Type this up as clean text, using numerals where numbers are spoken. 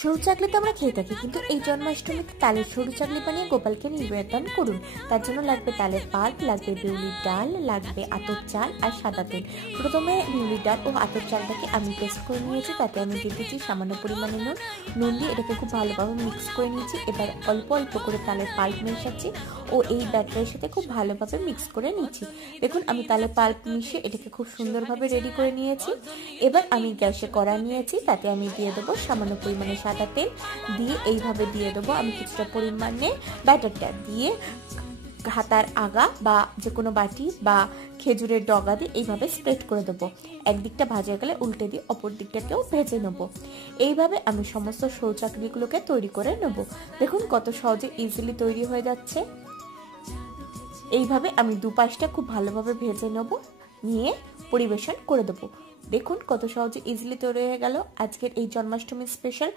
সরু চাকলি তো আমরা খেয়ে থাকি, কিন্তু এই জন্মাষ্টমীতে তালের সরু চাকলি বানিয়ে গোপালকে নিবেদন করুন। তার জন্য লাগবে তালের পাল্প, লাগবে বিউলির ডাল, লাগবে আতপ চাল আর সাদা তেল। প্রথমে বিউলির ডাল ও আতপ চালটাকে আমি পেস্ট করে নিয়েছি, তাতে আমি দিয়ে দিচ্ছি সামান্য পরিমাণে নুন দিয়ে এটাকে খুব ভালোভাবে মিক্স করে নিয়েছি। এবার অল্প অল্প করে তালের পাল্প মেশাচ্ছি ও এই ব্যাটারের সাথে খুব ভালোভাবে মিক্স করে নিচ্ছি। দেখুন আমি তালের পাল্প মিশিয়ে এটাকে খুব সুন্দরভাবে রেডি করে নিয়েছি। এবার আমি গ্যাসে কড়া নিয়েছি, তাতে আমি দিয়ে দেবো সামান্য পরিমাণে সাদা তেল, দিয়ে এইভাবে দিয়ে দেবো আমি কিছুটা পরিমাণে ব্যাটারটা দিয়ে হাতার আগা বা যে কোনো বাটি বা খেজুরের ডগা দিয়ে এইভাবে স্প্রেড করে দেবো। একদিকটা ভাজা গেলে উল্টে দিয়ে অপর দিকটাকেও ভেজে নেবো। এইভাবে আমি সমস্ত সরু চাকলিগুলোকে তৈরি করে নেব। দেখুন কত সহজে ইজিলি তৈরি হয়ে যাচ্ছে। এইভাবে আমি দুপাশটা খুব ভালোভাবে ভেজে নেব, নিয়ে পরিবেশন করে দেবো। দেখুন কত সহজে ইজিলি তৈরি হয়ে গেল আজকের এই জন্মাষ্টমী স্পেশাল